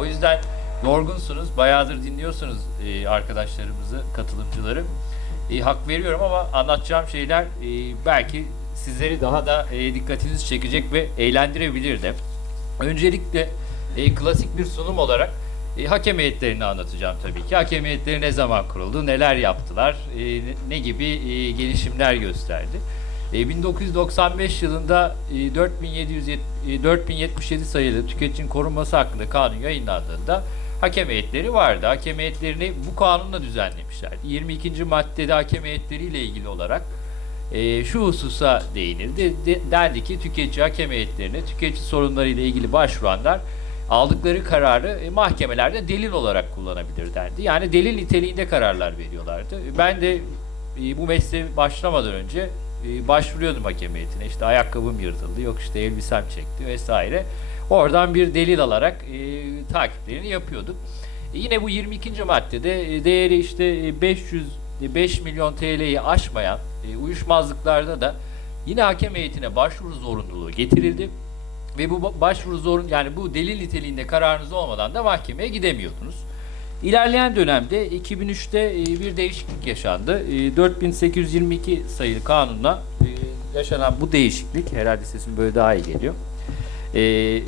O yüzden yorgunsunuz. Bayağıdır dinliyorsunuz e, arkadaşlarımızı, katılımcıları. E, hak veriyorum ama anlatacağım şeyler e, belki sizleri daha da e, dikkatinizi çekecek ve eğlendirebilir de. Öncelikle e, klasik bir sunum olarak e, hakem heyetlerini anlatacağım tabii ki. Hakem heyetleri ne zaman kuruldu, neler yaptılar, e, ne- gibi e, gelişimler gösterdi. E, 1995 yılında e, 4770 e, 4077 sayılı tüketicinin korunması hakkında kanun yayınlandığında hakem heyetleri vardı. Hakem heyetlerini bu kanunla düzenlemişlerdi. 22. maddede hakem heyetleriyle ilgili olarak e, şu hususa değinildi. De, derdi ki tüketici hakem heyetlerine tüketici sorunlarıyla ilgili başvuranlar aldıkları kararı e, mahkemelerde delil olarak kullanabilir derdi. Yani delil niteliğinde kararlar veriyorlardı. Ben de e, bu mesleğe başlamadan önce e, başvuruyordum hakem heyetine. İşte ayakkabım yırtıldı, yok işte elbisem çekti vesaire. Oradan bir delil alarak e, takiplerini yapıyorduk. E, yine bu 22. maddede e, değeri işte e, 500 e, 5 milyon TL'yi aşmayan e, uyuşmazlıklarda da yine hakem heyetine başvuru zorunluluğu getirildi. Ve bu ba- başvuru zorun yani bu delil niteliğinde kararınız olmadan da mahkemeye gidemiyordunuz. İlerleyen dönemde 2003'te e, bir değişiklik yaşandı. E, 4822 sayılı kanunla e, yaşanan bu değişiklik herhalde sesim böyle daha iyi geliyor. E,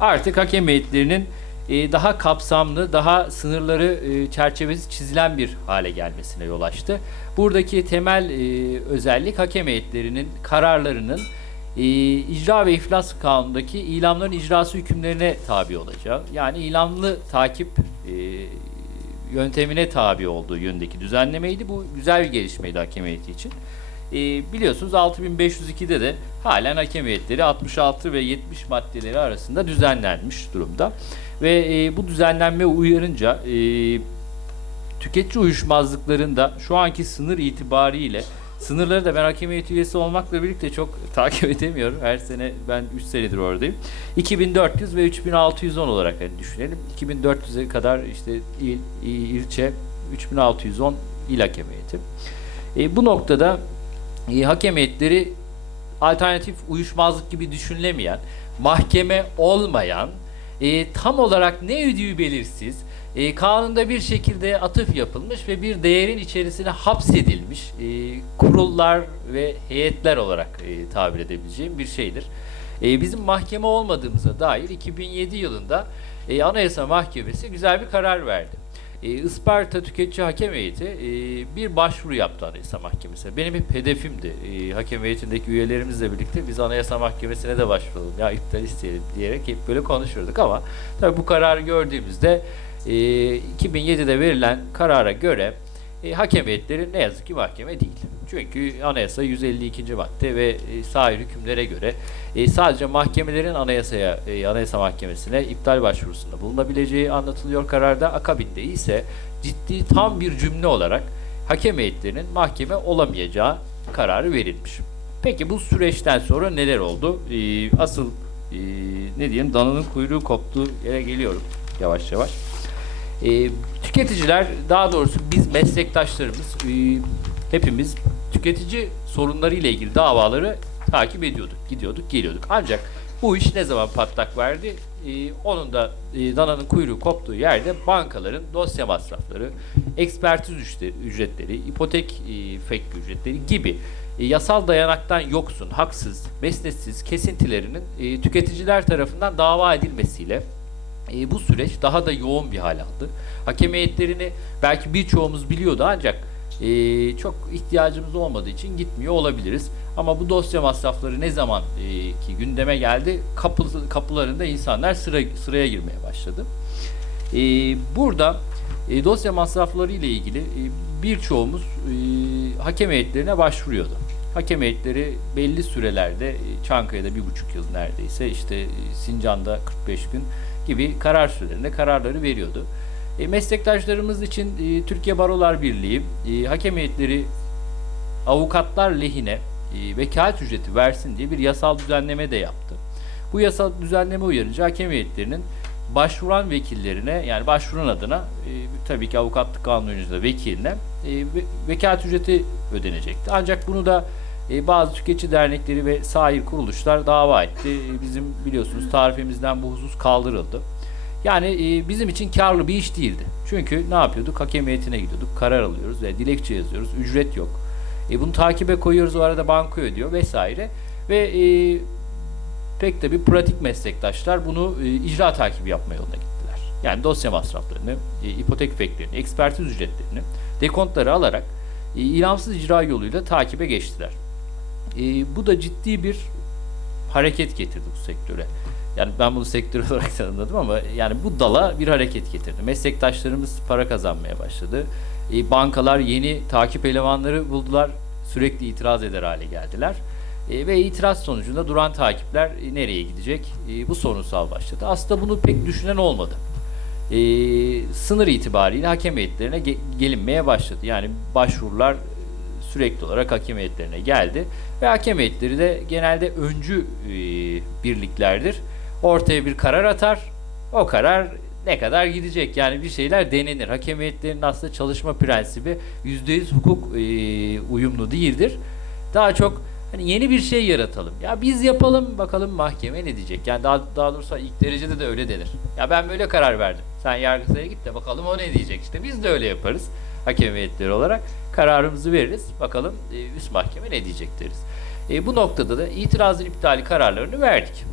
artık hakem heyetlerinin e, daha kapsamlı, daha sınırları e, çerçevesi çizilen bir hale gelmesine yol açtı. Buradaki temel e, özellik hakem heyetlerinin kararlarının e, icra ve iflas kanunundaki ilamların icrası hükümlerine tabi olacağı. Yani ilamlı takip e, yöntemine tabi olduğu yönündeki düzenlemeydi. Bu güzel bir gelişmeydi hakem heyeti için. E, biliyorsunuz 6502'de de halen hakem heyetleri 66 ve 70 maddeleri arasında düzenlenmiş durumda. Ve e, bu düzenlenme uyarınca e, tüketici uyuşmazlıklarında şu anki sınır itibariyle sınırları da ben hakem heyeti üyesi olmakla birlikte çok takip edemiyorum. Her sene ben 3 senedir oradayım. 2400 ve 3610 olarak hani düşünelim. 2400'e kadar işte il, il- ilçe 3610 il hakem heyeti. E, bu noktada e, hakem heyetleri alternatif uyuşmazlık gibi düşünülemeyen, mahkeme olmayan, e, tam olarak ne ödüğü belirsiz, e, kanunda bir şekilde atıf yapılmış ve bir değerin içerisine hapsedilmiş e, kurullar ve heyetler olarak e, tabir edebileceğim bir şeydir. E, bizim mahkeme olmadığımıza dair 2007 yılında e, Anayasa Mahkemesi güzel bir karar verdi. E, Isparta Tüketici Hakem Heyeti e, bir başvuru yaptı Anayasa Mahkemesi'ne. Benim hep hedefimdi. E, hakem heyetindeki üyelerimizle birlikte biz Anayasa Mahkemesi'ne de başvuralım. Ya iptal isteyelim diyerek hep böyle konuşurduk ama tabii bu kararı gördüğümüzde e, 2007'de verilen karara göre e, hakem heyetleri ne yazık ki mahkeme değil. Çünkü anayasa 152. madde ve e, hükümlere göre e, sadece mahkemelerin anayasaya, e, anayasa mahkemesine iptal başvurusunda bulunabileceği anlatılıyor kararda. Akabinde ise ciddi tam bir cümle olarak hakem heyetlerinin mahkeme olamayacağı kararı verilmiş. Peki bu süreçten sonra neler oldu? E, asıl ne diyeyim dananın kuyruğu koptuğu yere geliyorum yavaş yavaş. E, tüketiciler daha doğrusu biz meslektaşlarımız e, hepimiz tüketici sorunları ile ilgili davaları takip ediyorduk, gidiyorduk, geliyorduk. Ancak bu iş ne zaman patlak verdi? E, onun da e, dananın kuyruğu koptuğu yerde bankaların dosya masrafları, ekspertiz ücretleri, ipotek e, fek ücretleri gibi e, yasal dayanaktan yoksun, haksız, mesnetsiz kesintilerinin e, tüketiciler tarafından dava edilmesiyle e, bu süreç daha da yoğun bir hal aldı. Hakem heyetlerini belki birçoğumuz biliyordu ancak e, çok ihtiyacımız olmadığı için gitmiyor olabiliriz. Ama bu dosya masrafları ne zaman e, ki gündeme geldi kapı, kapılarında insanlar sıra, sıraya girmeye başladı. E, burada e, dosya masrafları ile ilgili e, birçoğumuz e, hakem heyetlerine başvuruyordu. Hakem heyetleri belli sürelerde e, Çankaya'da bir buçuk yıl neredeyse işte e, Sincan'da 45 gün gibi karar sürelerinde kararları veriyordu. E, meslektaşlarımız için e, Türkiye Barolar Birliği e, hakem heyetleri avukatlar lehine e, vekalet ücreti versin diye bir yasal düzenleme de yaptı. Bu yasal düzenleme uyarınca hakem heyetlerinin başvuran vekillerine yani başvuran adına e, tabii ki avukatlık kanunuyla vekiline e, ve- vekalet ücreti ödenecekti. Ancak bunu da e, bazı tüketici dernekleri ve sair kuruluşlar dava etti. E, bizim biliyorsunuz tarifemizden bu husus kaldırıldı. Yani e, bizim için karlı bir iş değildi. Çünkü ne yapıyorduk? Hakem heyetine gidiyorduk, karar alıyoruz ve dilekçe yazıyoruz, ücret yok. E, bunu takibe koyuyoruz, o arada banka ödüyor vesaire. Ve e, pek de bir pratik meslektaşlar bunu e, icra takibi yapma yoluna gittiler. Yani dosya masraflarını, e, ipotek feklerini, ekspertiz ücretlerini, dekontları alarak e, ilamsız icra yoluyla takibe geçtiler. E, bu da ciddi bir hareket getirdi bu sektöre. Yani ben bunu sektör olarak tanımladım ama yani bu dala bir hareket getirdi. Meslektaşlarımız para kazanmaya başladı. E, bankalar yeni takip elemanları buldular. Sürekli itiraz eder hale geldiler. E, ve itiraz sonucunda duran takipler e, nereye gidecek? E, bu sorunsal başladı. Aslında bunu pek düşünen olmadı. E, sınır itibariyle hakem heyetlerine ge- gelinmeye başladı. Yani başvurular sürekli olarak hakem heyetlerine geldi. Ve hakem heyetleri de genelde öncü e, birliklerdir. Ortaya bir karar atar. O karar ne kadar gidecek? Yani bir şeyler denenir. Hakem heyetlerinin aslında çalışma prensibi %100 hukuk e, uyumlu değildir. Daha çok hani yeni bir şey yaratalım. Ya biz yapalım bakalım mahkeme ne diyecek? Yani daha, daha doğrusu ilk derecede de öyle denir. Ya ben böyle karar verdim. Sen yargısaya git de bakalım o ne diyecek işte. Biz de öyle yaparız. Hakem heyetleri olarak kararımızı veririz. Bakalım e, üst mahkeme ne diyecek deriz. E, bu noktada da itirazın iptali kararlarını verdik.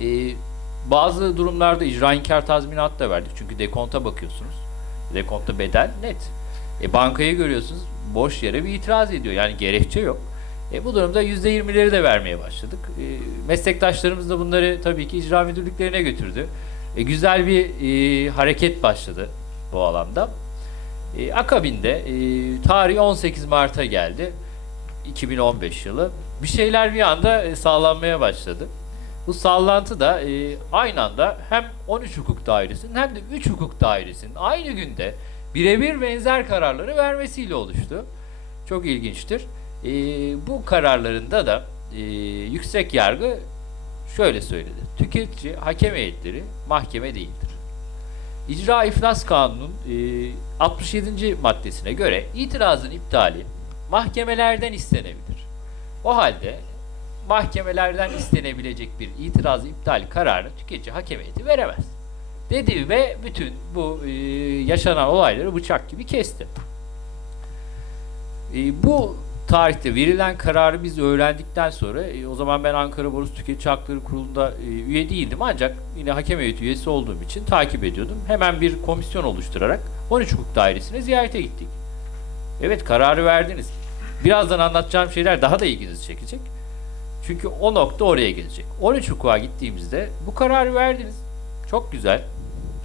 E, bazı durumlarda icra inkar tazminatı da verdik. Çünkü dekonta bakıyorsunuz. Dekonta bedel net. E, bankayı görüyorsunuz boş yere bir itiraz ediyor. Yani gerekçe yok. E, bu durumda %20'leri de vermeye başladık. E, meslektaşlarımız da bunları tabii ki icra müdürlüklerine götürdü. E, güzel bir e, hareket başladı bu alanda. E, akabinde e, tarih 18 Mart'a geldi. 2015 yılı. Bir şeyler bir anda e, sağlanmaya başladı. Bu sallantı da e, aynı anda hem 13 hukuk dairesinin hem de 3 hukuk dairesinin aynı günde birebir benzer kararları vermesiyle oluştu. Çok ilginçtir. E, bu kararlarında da e, yüksek yargı şöyle söyledi. Tüketici hakem heyetleri mahkeme değildir. İcra İflas Kanunu'nun e, 67. maddesine göre itirazın iptali mahkemelerden istenebilir. O halde mahkemelerden istenebilecek bir itiraz iptal kararını tüketici hakem heyeti veremez. Dedi ve bütün bu e, yaşanan olayları bıçak gibi kesti. E, bu tarihte verilen kararı biz öğrendikten sonra e, o zaman ben Ankara Borusu Tüketici Hakları Kurulu'nda e, üye değildim ancak yine hakem heyeti üyesi olduğum için takip ediyordum. Hemen bir komisyon oluşturarak 13 hukuk dairesine ziyarete gittik. Evet kararı verdiniz. Birazdan anlatacağım şeyler daha da ilginizi çekecek. Çünkü o nokta oraya gelecek. 13 hukuka gittiğimizde bu kararı verdiniz. Çok güzel.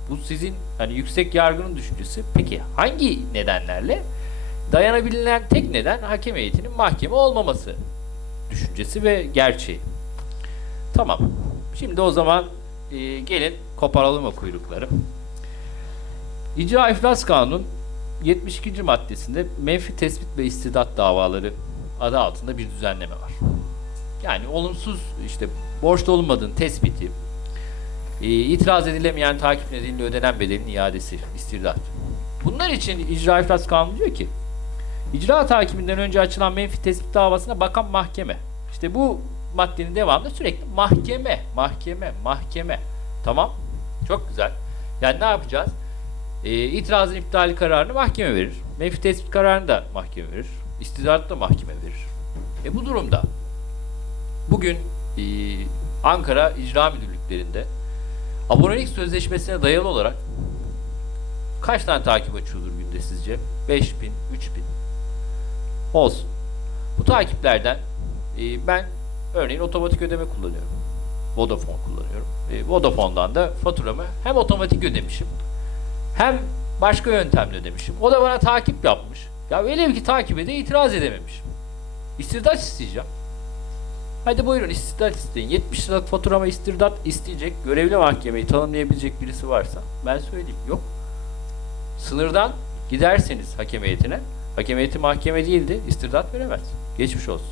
Bu sizin hani yüksek yargının düşüncesi. Peki hangi nedenlerle? Dayanabilen tek neden hakem heyetinin mahkeme olmaması düşüncesi ve gerçeği. Tamam. Şimdi o zaman e, gelin koparalım o kuyrukları. İcra İflas Kanun 72. maddesinde menfi tespit ve istidat davaları adı altında bir düzenleme var. Yani olumsuz işte borçlu olmadığın tespiti, e, itiraz edilemeyen takip nedeniyle ödenen bedelin iadesi, istirdat. Bunlar için icra iflas kanunu diyor ki icra takibinden önce açılan menfi tespit davasına bakan mahkeme. İşte bu maddenin devamında sürekli mahkeme, mahkeme, mahkeme. Tamam. Çok güzel. Yani ne yapacağız? E, itirazın iptali kararını mahkeme verir. Menfi tespit kararını da mahkeme verir. İstidat da mahkeme verir. E bu durumda Bugün e, Ankara İcra Müdürlüklerinde abonelik sözleşmesine dayalı olarak kaç tane takip açıyordur günde sizce? 5000, 3000 olsun. Bu takiplerden e, ben örneğin otomatik ödeme kullanıyorum. Vodafone kullanıyorum. E, Vodafone'dan da faturamı hem otomatik ödemişim hem başka yöntemle ödemişim. O da bana takip yapmış. Ya velev ki takibe de itiraz edememişim. İstirdat isteyeceğim. Hadi buyurun istirdat isteyin. 70 liralık faturama istirdat isteyecek görevli mahkemeyi tanımlayabilecek birisi varsa ben söyleyeyim. Yok. Sınırdan giderseniz hakem heyetine hakem heyeti mahkeme değildi istirdat veremez. Geçmiş olsun.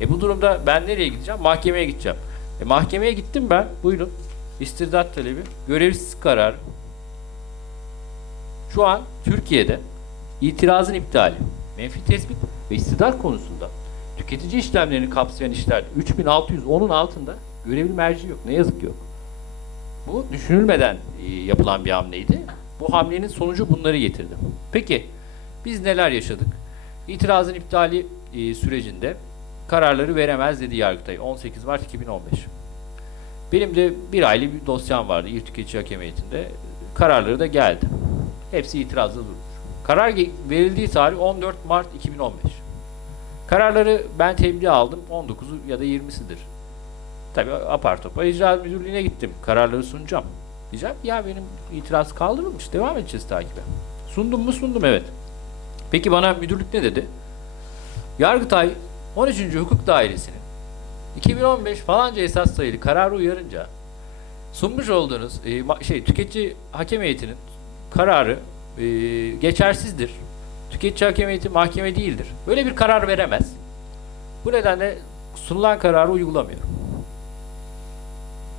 E bu durumda ben nereye gideceğim? Mahkemeye gideceğim. E mahkemeye gittim ben. Buyurun. İstirdat talebi. Görevsiz karar. Şu an Türkiye'de itirazın iptali, menfi tespit ve istirdat konusunda tüketici işlemlerini kapsayan işlerde 3610'un altında görevli merci yok. Ne yazık ki yok. Bu düşünülmeden e, yapılan bir hamleydi. Bu hamlenin sonucu bunları getirdi. Peki biz neler yaşadık? İtirazın iptali e, sürecinde kararları veremez dedi Yargıtay 18 Mart 2015. Benim de bir aylık bir dosyam vardı İl Tüketici Hakem Heyeti'nde. Kararları da geldi. Hepsi itirazda durmuş. Karar verildiği tarih 14 Mart 2015. Kararları ben tebliğ aldım 19'u ya da 20'sidir. Tabii apar topar icra müdürlüğüne gittim. Kararları sunacağım. Diyeceğim ya benim itiraz kaldırılmış. Devam edeceğiz takibe. Sundum mu sundum evet. Peki bana müdürlük ne dedi? Yargıtay 13. Hukuk Dairesi'nin 2015 falanca esas sayılı kararı uyarınca sunmuş olduğunuz e, şey tüketici hakem heyetinin kararı e, geçersizdir. Tüketici hakem heyeti mahkeme değildir. Böyle bir karar veremez. Bu nedenle sunulan kararı uygulamıyor.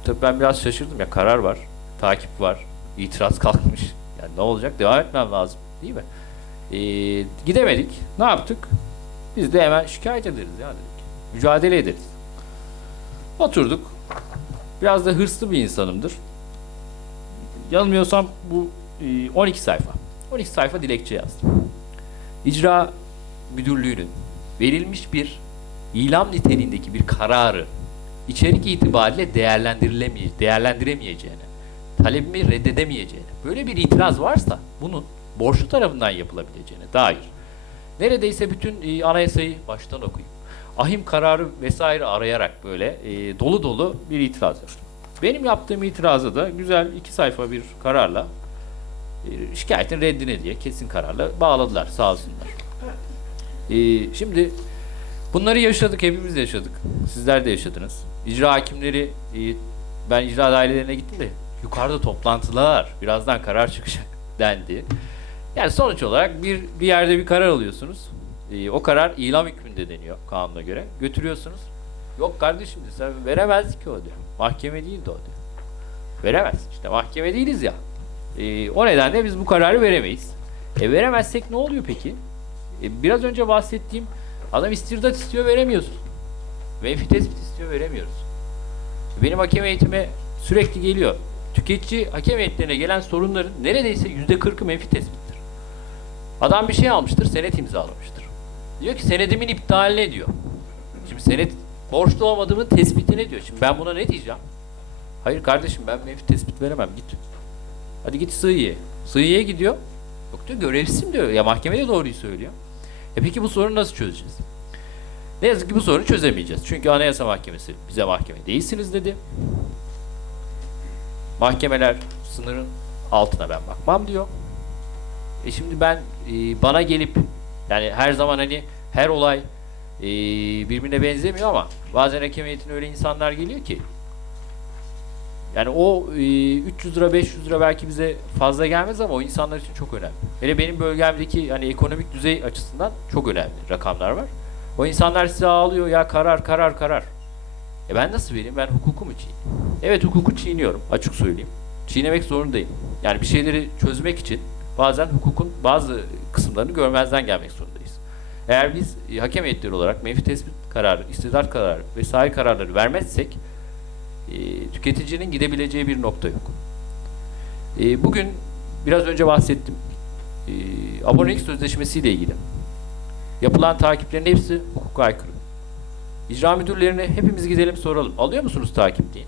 Tabii ben biraz şaşırdım ya karar var, takip var, itiraz kalkmış. Yani ne olacak? Devam etmem lazım. Değil mi? Ee, gidemedik. Ne yaptık? Biz de hemen şikayet ederiz ya dedik. Mücadele ederiz. Oturduk. Biraz da hırslı bir insanımdır. Yanılmıyorsam bu e, 12 sayfa. 12 sayfa dilekçe yazdım. İcra müdürlüğünün verilmiş bir ilam niteliğindeki bir kararı içerik itibariyle değerlendirilemeye, değerlendiremeyeceğini, talebimi reddedemeyeceğini, böyle bir itiraz varsa bunun borçlu tarafından yapılabileceğine dair neredeyse bütün e, anayasayı baştan okuyup ahim kararı vesaire arayarak böyle e, dolu dolu bir itiraz yaptım. Benim yaptığım itirazı da güzel iki sayfa bir kararla e, şikayetin reddine diye kesin kararla bağladılar sağ olsunlar. E, şimdi bunları yaşadık hepimiz yaşadık. Sizler de yaşadınız. İcra hakimleri e, ben icra dairelerine gittim de yukarıda toplantılar birazdan karar çıkacak dendi. Yani sonuç olarak bir bir yerde bir karar alıyorsunuz. E, o karar ilam hükmünde deniyor kanuna göre. Götürüyorsunuz. Yok kardeşim diyor, sen veremezdik ki o diyor. Mahkeme değildi o diyor. Veremez. İşte mahkeme değiliz ya. E, o nedenle biz bu kararı veremeyiz. E veremezsek ne oluyor peki? E, biraz önce bahsettiğim adam istirdat istiyor veremiyorsun. Menfi tespit istiyor veremiyoruz. Benim hakem eğitime sürekli geliyor. Tüketici hakem heyetlerine gelen sorunların neredeyse yüzde kırkı menfi tespittir. Adam bir şey almıştır, senet imzalamıştır. Diyor ki senedimin iptaline diyor. Şimdi senet borçlu olmadığımın tespitine diyor. Şimdi ben buna ne diyeceğim? Hayır kardeşim ben menfi tespit veremem git. Hadi git sığıya. Sığıya gidiyor. Yok diyor görevlisim diyor. Ya mahkeme de doğruyu söylüyor. E peki bu sorunu nasıl çözeceğiz? Ne yazık ki bu sorunu çözemeyeceğiz. Çünkü Anayasa Mahkemesi bize mahkeme değilsiniz dedi. Mahkemeler sınırın altına ben bakmam diyor. E şimdi ben e, bana gelip yani her zaman hani her olay e, birbirine benzemiyor ama bazen hakem heyetine öyle insanlar geliyor ki yani o e, 300 lira 500 lira belki bize fazla gelmez ama o insanlar için çok önemli. Hele benim bölgemdeki hani ekonomik düzey açısından çok önemli rakamlar var. O insanlar size ağlıyor ya karar karar karar. E ben nasıl vereyim? Ben hukuku mu çiğneyim? Evet hukuku çiğniyorum açık söyleyeyim. Çiğnemek zorundayım. Yani bir şeyleri çözmek için bazen hukukun bazı kısımlarını görmezden gelmek zorundayız. Eğer biz e, hakem heyetleri olarak menfi tespit kararı, istidat kararı vesaire kararları vermezsek e, tüketicinin gidebileceği bir nokta yok. E, bugün biraz önce bahsettim. E, abonelik sözleşmesi ile ilgili yapılan takiplerin hepsi hukuka aykırı. İcra müdürlerine hepimiz gidelim soralım. Alıyor musunuz takip deyin.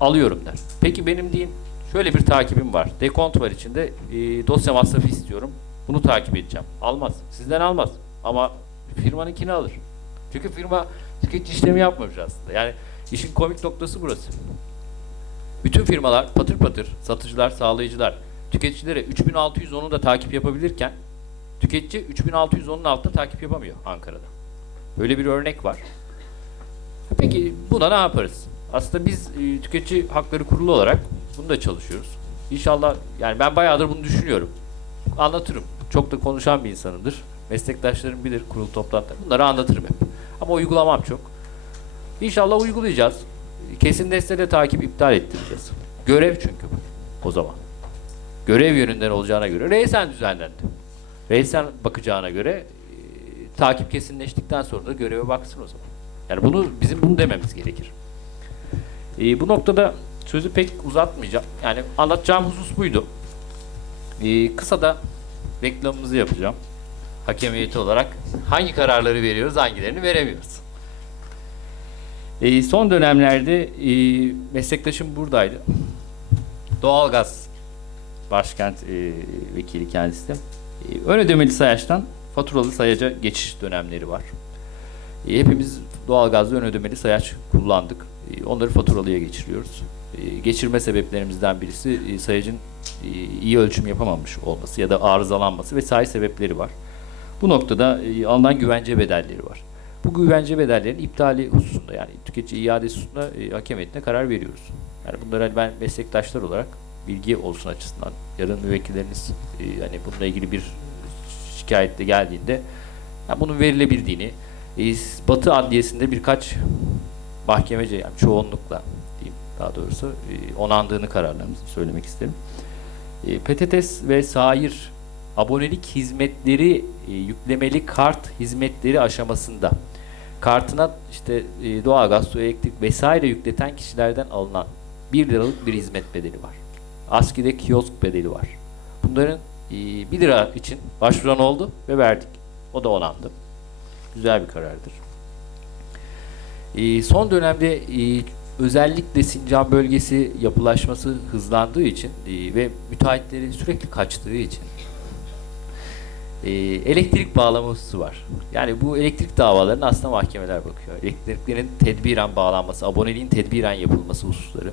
Alıyorum der. Peki benim deyin şöyle bir takibim var. Dekont var içinde. E, dosya masrafı istiyorum. Bunu takip edeceğim. Almaz. Sizden almaz. Ama firmanınkini alır. Çünkü firma tüketici işlemi yapmamış aslında. Yani işin komik noktası burası. Bütün firmalar patır patır, satıcılar, sağlayıcılar, tüketicilere 3610'u da takip yapabilirken tüketici 3610'un altında takip yapamıyor Ankara'da. Böyle bir örnek var. Peki buna ne yaparız? Aslında biz e, tüketici hakları kurulu olarak bunu da çalışıyoruz. İnşallah yani ben bayağıdır bunu düşünüyorum. Anlatırım. Çok da konuşan bir insanımdır. Meslektaşlarım bilir kurul toplantıda. Bunları anlatırım hep. Ama uygulamam çok. İnşallah uygulayacağız. Kesin nesnede takip iptal ettireceğiz. Görev çünkü bu. O zaman. Görev yönünden olacağına göre reysen düzenlendi. Reysen bakacağına göre e, takip kesinleştikten sonra da göreve baksın o zaman. Yani bunu bizim bunu dememiz gerekir. E, bu noktada sözü pek uzatmayacağım. Yani anlatacağım husus buydu. Ee, kısa da reklamımızı yapacağım. Hakem heyeti olarak hangi kararları veriyoruz, hangilerini veremiyoruz. Ee, son dönemlerde e, meslektaşım buradaydı. Doğalgaz başkent e, vekili kendisi de. E, ön ödemeli sayaçtan faturalı sayaca geçiş dönemleri var. E, hepimiz doğalgazda ön ödemeli sayaç kullandık. E, onları faturalıya geçiriyoruz. E, geçirme sebeplerimizden birisi e, sayacın e, iyi ölçüm yapamamış olması ya da arızalanması vesaire sebepleri var. Bu noktada alınan güvence bedelleri var. Bu güvence bedellerinin iptali hususunda yani tüketici iade hususunda hakem heyetine karar veriyoruz. Yani bunlara ben meslektaşlar olarak bilgi olsun açısından yarın müvekkilleriniz hani bununla ilgili bir şikayette geldiğinde yani bunun verilebildiğini Batı Adliyesi'nde birkaç mahkemece yani çoğunlukla daha doğrusu e, onandığını kararlarımızı söylemek isterim. E, PTTS ve Sair abonelik hizmetleri e, yüklemeli kart hizmetleri aşamasında kartına işte e, doğalgaz, su, elektrik vesaire yükleten kişilerden alınan 1 liralık bir hizmet bedeli var. ASKİ'de kiosk bedeli var. Bunların e, 1 lira için başvuran oldu ve verdik. O da onandı. Güzel bir karardır. E, son dönemde özellikle Sincan bölgesi yapılaşması hızlandığı için e, ve müteahhitlerin sürekli kaçtığı için e, elektrik bağlaması var. Yani bu elektrik davalarına aslında mahkemeler bakıyor. Elektriklerin tedbiren bağlanması, aboneliğin tedbiren yapılması hususları.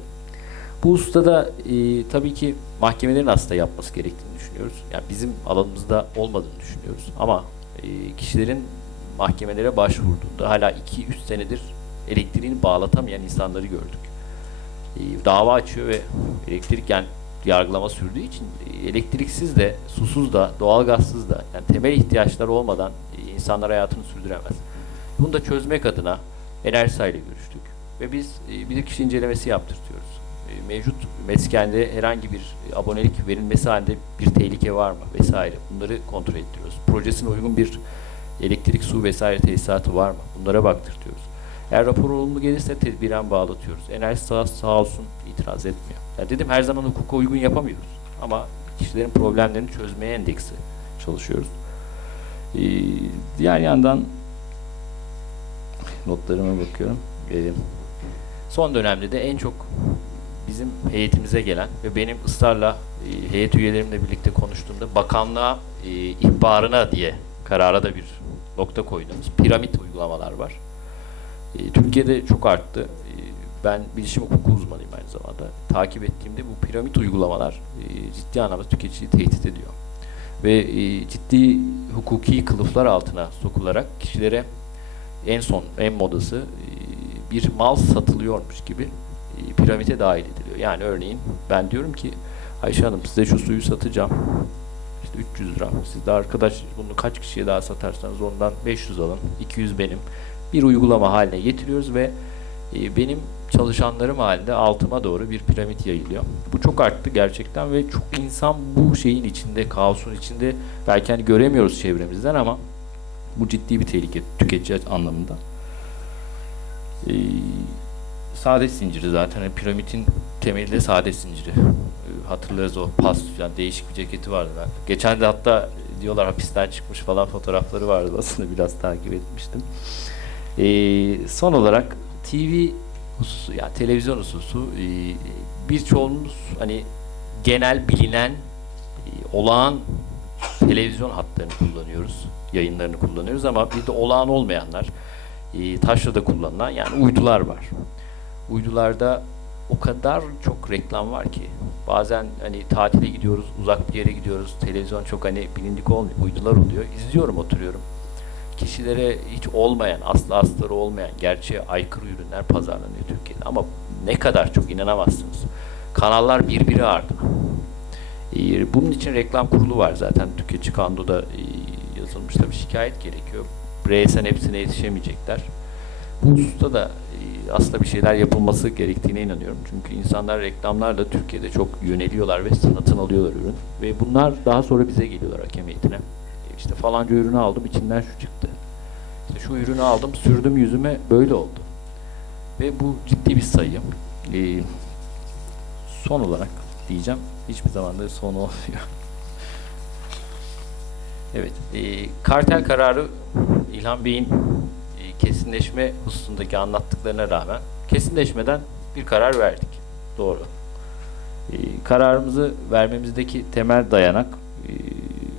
Bu ustada e, tabii ki mahkemelerin aslında yapması gerektiğini düşünüyoruz. Yani bizim alanımızda olmadığını düşünüyoruz. Ama e, kişilerin mahkemelere başvurduğunda hala 2-3 senedir elektriğini bağlatamayan insanları gördük. E, dava açıyor ve elektrik yani yargılama sürdüğü için e, elektriksiz de, susuz da, doğalgazsız da yani temel ihtiyaçları olmadan e, insanlar hayatını sürdüremez. Bunu da çözmek adına Enerjisa ile görüştük ve biz e, bir kişi incelemesi yaptırtıyoruz. Mevcut meskende herhangi bir abonelik verilmesi halinde bir tehlike var mı vesaire bunları kontrol ettiriyoruz. Projesine uygun bir elektrik, su vesaire tesisatı var mı? Bunlara baktırtıyoruz. Eğer rapor olumlu gelirse tedbiren bağlatıyoruz. Enerji sağ, sağ olsun itiraz etmiyor. Ya dedim her zaman hukuka uygun yapamıyoruz. Ama kişilerin problemlerini çözmeye endeksi çalışıyoruz. Ee, diğer yandan notlarıma bakıyorum. Ee, son dönemde de en çok bizim heyetimize gelen ve benim ısrarla e, heyet üyelerimle birlikte konuştuğumda bakanlığa e, ihbarına diye karara da bir nokta koyduğumuz piramit uygulamalar var. E, Türkiye'de çok arttı. E, ben bilişim hukuku uzmanıyım aynı zamanda. Takip ettiğimde bu piramit uygulamalar e, ciddi anlamda tüketiciyi tehdit ediyor. Ve ciddi hukuki kılıflar altına sokularak kişilere en son, en modası bir mal satılıyormuş gibi e, piramite dahil ediliyor. Yani örneğin ben diyorum ki Ayşe Hanım size şu suyu satacağım. İşte 300 lira. Siz de arkadaş bunu kaç kişiye daha satarsanız ondan 500 alın. 200 benim. Bir uygulama haline getiriyoruz ve e, benim çalışanlarım halinde altıma doğru bir piramit yayılıyor. Bu çok arttı gerçekten ve çok insan bu şeyin içinde, kaosun içinde belki hani göremiyoruz çevremizden ama bu ciddi bir tehlike tüketici anlamında. Ee, saadet zinciri zaten hani piramidin temeli de saadet zinciri. Ee, hatırlarız o pas yani değişik bir ceketi vardı ben. Geçen de hatta diyorlar hapisten çıkmış falan fotoğrafları vardı aslında biraz takip etmiştim. Ee, son olarak TV hususu yani televizyon hususu e, birçoğumuz hani genel bilinen e, olağan televizyon hatlarını kullanıyoruz. Yayınlarını kullanıyoruz ama bir de olağan olmayanlar e, taşrada kullanılan yani uydular var. Uydularda o kadar çok reklam var ki bazen hani tatile gidiyoruz, uzak bir yere gidiyoruz, televizyon çok hani bilindik olmuyor, uydular oluyor. İzliyorum, oturuyorum. Kişilere hiç olmayan, aslı astarı olmayan, gerçeğe aykırı ürünler pazarlanıyor Türkiye'de. Ama ne kadar çok inanamazsınız. Kanallar birbiri ardına. Ee, bunun için reklam kurulu var zaten. Tüketici kanunda e, yazılmış tabii şikayet gerekiyor. Reysen hepsine yetişemeyecekler. Bu hususta da e, aslında bir şeyler yapılması gerektiğine inanıyorum. Çünkü insanlar reklamlarla Türkiye'de çok yöneliyorlar ve satın alıyorlar ürün. Ve bunlar daha sonra bize geliyorlar hakem heyetine. E, İşte falanca ürünü aldım içinden şu çıktı. İşte şu ürünü aldım sürdüm yüzüme böyle oldu. Ve bu ciddi bir sayı. E, son olarak diyeceğim. Hiçbir zaman da son olmuyor. Evet, e, kartel kararı İlhan Bey'in e, kesinleşme hususundaki anlattıklarına rağmen kesinleşmeden bir karar verdik. Doğru. E, kararımızı vermemizdeki temel dayanak e,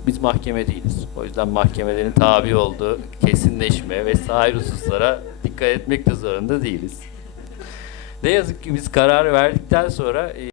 biz mahkeme değiliz. O yüzden mahkemelerin tabi olduğu kesinleşme ve sair hususlara dikkat etmek de zorunda değiliz. Ne yazık ki biz kararı verdikten sonra e,